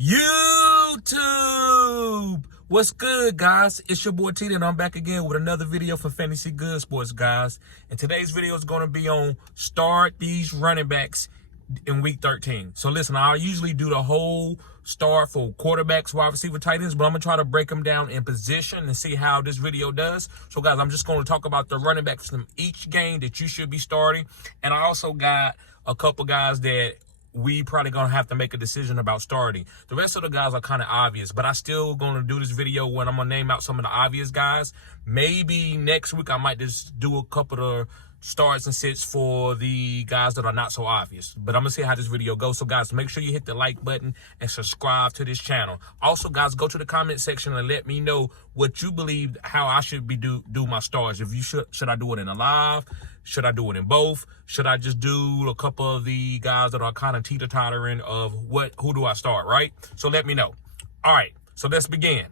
YouTube! What's good, guys? It's your boy T, and I'm back again with another video for Fantasy Good Sports, guys. And today's video is going to be on start these running backs in week 13. So listen, I usually do the whole start for quarterbacks, wide receiver, tight ends, but I'm going to try to break them down in position and see how this video does. So guys, I'm just going to talk about the running backs from each game that you should be starting. And I also got a couple guys that we probably gonna have to make a decision about starting. The rest of the guys are kind of obvious, but I still gonna do this video when I'm gonna name out some of the obvious guys. Maybe next week I might just do a couple of starts and sits for the guys that are not so obvious. But I'm gonna see how this video goes. So guys, make sure you hit the like button and subscribe to this channel. Also guys, go to the comment section and let me know what you believe how I should be do my starts. If you should I do it in a live? Should I do it in both? Should I just do a couple of the guys that are kind of teeter-tottering of who do I start, right? So let me know. All right, so let's begin.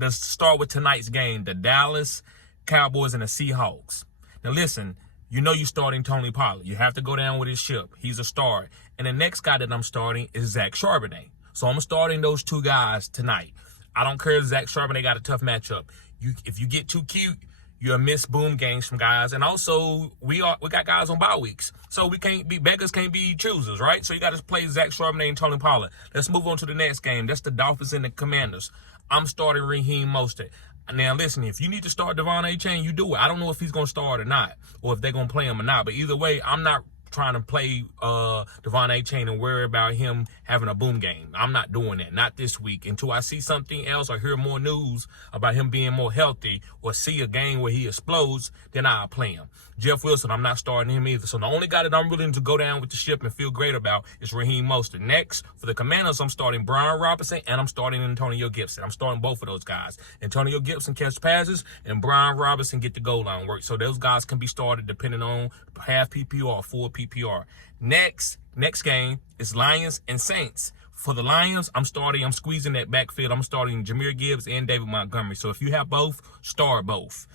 Let's start with tonight's game, the Dallas Cowboys and the Seahawks. Now listen, you know you're starting Tony Pollard. You have to go down with his ship. He's a star. And the next guy that I'm starting is Zach Charbonnet. So I'm starting those two guys tonight. I don't care if Zach Charbonnet got a tough matchup. If you get too cute, you'll miss boom games from guys. And also, we got guys on bye weeks. So beggars can't be choosers, right? So you got to play Zach Charbonnet and Tony Pollard. Let's move on to the next game. That's the Dolphins and the Commanders. I'm starting Raheem Mostert. Now, listen, if you need to start Devon A-Chain, you do it. I don't know if he's going to start or not, or if they're going to play him or not. But either way, I'm not trying to play Devon A-Chain and worry about him having a boom game. I'm not doing that. Not this week. Until I see something else or hear more news about him being more healthy or see a game where he explodes, then I'll play him. Jeff Wilson, I'm not starting him either. So the only guy that I'm willing to go down with the ship and feel great about is Raheem Mostert. Next, for the Commanders, I'm starting Brian Robinson and I'm starting Antonio Gibson. I'm starting both of those guys. Antonio Gibson catch passes and Brian Robinson get the goal line work. So those guys can be started depending on half PPR or full PPR. Next game is Lions and Saints. For the Lions, I'm squeezing that backfield. I'm starting Jahmyr Gibbs and David Montgomery. So if you have both, start both.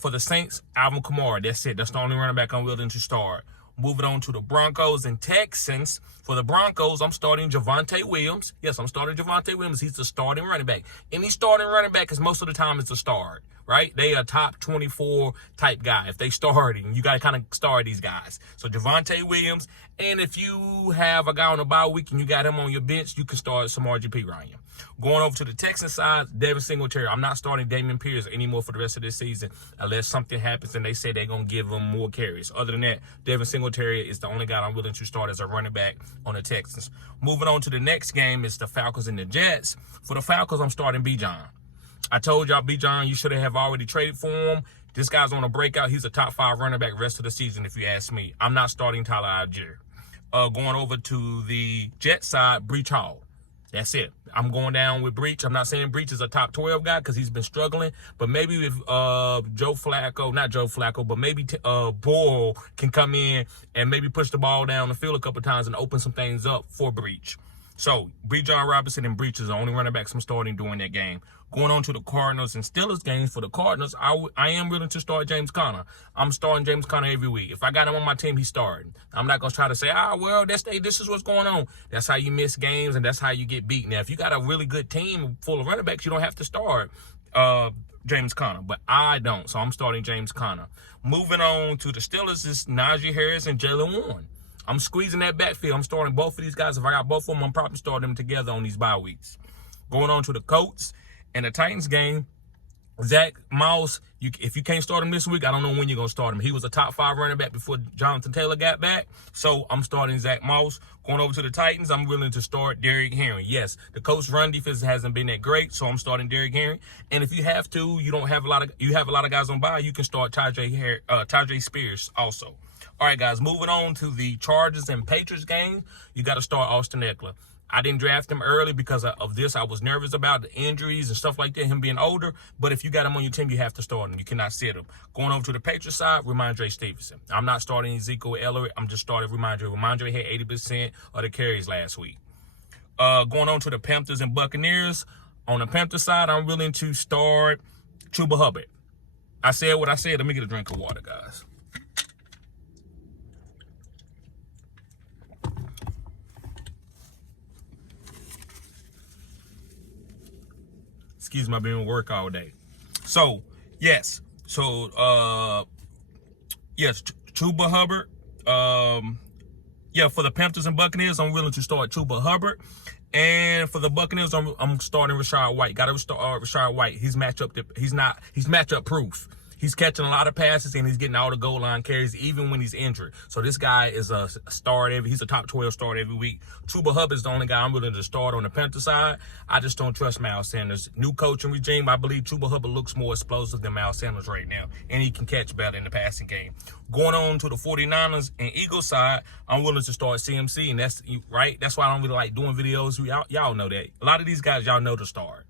For the Saints, Alvin Kamara. That's it. That's the only running back I'm willing to start. Moving on to the Broncos and Texans. For the Broncos, I'm starting Javonte Williams. Yes, I'm starting Javonte Williams. He's the starting running back. Any starting running back is most of the time it's a start, right? They are top 24 type guy. If they starting, you got to kind of start these guys. So Javonte Williams. And if you have a guy on a bye week and you got him on your bench, you can start some RGP Ryan. Going over to the Texans side, Devin Singletary. I'm not starting Dameon Pierce anymore for the rest of this season unless something happens and they say they're going to give him more carries. Other than that, Devin Singletary is the only guy I'm willing to start as a running back on the Texans. Moving on to the next game is the Falcons and the Jets. For the Falcons, I'm starting Bijan. I told y'all Bijan, you should have already traded for him. This guy's on a breakout. He's a top 5 running back rest of the season, if you ask me. I'm not starting Tyler Algier. Going over to the Jets side, Breach Hall. That's it. I'm going down with Breach. I'm not saying Breach is a top 12 guy because he's been struggling. But maybe if not Joe Flacco, but maybe Boyle can come in and maybe push the ball down the field a couple times and open some things up for Breach. So, Bijan Robinson and Breach is the only running backs I'm starting during that game. Going on to the Cardinals and Steelers games. For the Cardinals, I am willing to start James Conner. I'm starting James Conner every week. If I got him on my team, he's starting. I'm not going to try to say, well, this is what's going on. That's how you miss games, and that's how you get beat. Now, if you got a really good team full of running backs, you don't have to start James Conner, but I don't. So I'm starting James Conner. Moving on to the Steelers is Najee Harris and Jalen Warren. I'm squeezing that backfield. I'm starting both of these guys. If I got both of them, I'm probably starting them together on these bye weeks. Going on to the Colts and the Titans game, Zach Moss, if you can't start him this week, I don't know when you're going to start him. He was a top 5 running back before Jonathan Taylor got back. So I'm starting Zach Moss. Going over to the Titans, I'm willing to start Derrick Henry. Yes, the Colts' run defense hasn't been that great, so I'm starting Derrick Henry. And if you have to, you have a lot of guys on bye, you can start Tajay Spears also. All right, guys, moving on to the Chargers and Patriots game, you got to start Austin Eckler. I didn't draft him early because of this. I was nervous about the injuries and stuff like that, him being older. But if you got him on your team, you have to start him. You cannot sit him. Going over to the Patriots side, Ramondre Stevenson. I'm not starting Ezekiel Elliott. I'm just starting Ramondre. Ramondre had 80% of the carries last week. Going on to the Panthers and Buccaneers. On the Panthers side, I'm willing to start Chuba Hubbard. I said what I said. Let me get a drink of water, guys. Excuse me, I've been at work all day. So, yes. So, yes, Chuba Hubbard. Yeah, for the Panthers and Buccaneers, I'm willing to start Chuba Hubbard. And for the Buccaneers, I'm starting Rachaad White. Got to start Rachaad White. He's matchup proof. He's catching a lot of passes and he's getting all the goal line carries even when he's injured. So this guy is a start he's a top 12 start every week. Chuba Hubbard is the only guy I'm willing to start on the Panther side. I just don't trust Miles Sanders. New coaching regime, I believe Chuba Hubbard looks more explosive than Miles Sanders right now. And he can catch better in the passing game. Going on to the 49ers and Eagles side, I'm willing to start CMC. And that's right. That's why I don't really like doing videos. Y'all know that. A lot of these guys, y'all know the start.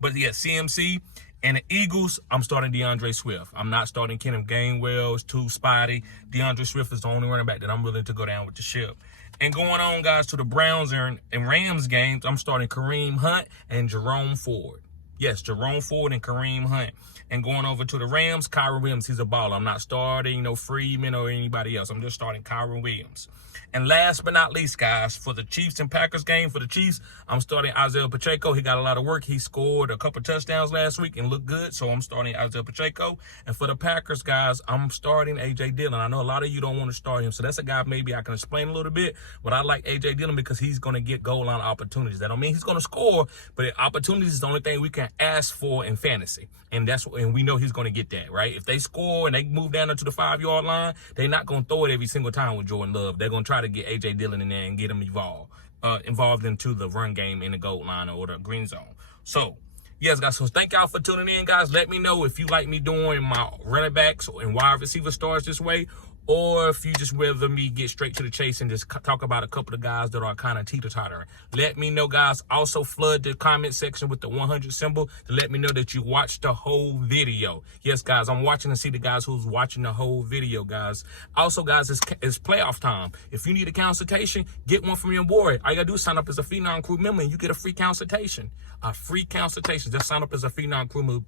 But yeah, CMC. And the Eagles, I'm starting DeAndre Swift. I'm not starting Kenneth Gainwell. It's too spotty. DeAndre Swift is the only running back that I'm willing to go down with the ship. And going on, guys, to the Browns and Rams games, I'm starting Kareem Hunt and Jerome Ford. Yes, Jerome Ford and Kareem Hunt. And going over to the Rams, Kyron Williams, he's a baller. I'm not starting, Freeman or anybody else. I'm just starting Kyron Williams. And last but not least, guys, for the Chiefs and Packers game, for the Chiefs, I'm starting Isaiah Pacheco. He got a lot of work. He scored a couple touchdowns last week and looked good, so I'm starting Isaiah Pacheco. And for the Packers, guys, I'm starting A.J. Dillon. I know a lot of you don't want to start him, so that's a guy maybe I can explain a little bit, but I like A.J. Dillon because he's going to get goal line opportunities. That don't mean he's going to score, but opportunities is the only thing we can ask for in fantasy. And we know he's going to get that, right? If they score and they move down to the 5-yard line, they're not going to throw it every single time with Jordan Love. They're going to try to get A.J. Dillon in there and get him involved into the run game in the goal line or the green zone. So, yes, guys, so thank y'all for tuning in, guys. Let me know if you like me doing my running backs and wide receiver stars this way, or if you just rather me get straight to the chase and just talk about a couple of guys that are kind of teeter-tottering. Let me know, guys. Also, flood the comment section with the 100 symbol to let me know that you watched the whole video. Yes, guys, I'm watching to see the guys who's watching the whole video, guys. Also, guys, it's playoff time. If you need a consultation, get one from your boy. All you got to do is sign up as a Phenom Crew member and you get a free consultation. A free consultation. Just sign up as a Phenom Crew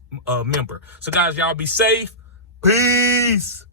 member. So, guys, y'all be safe. Peace.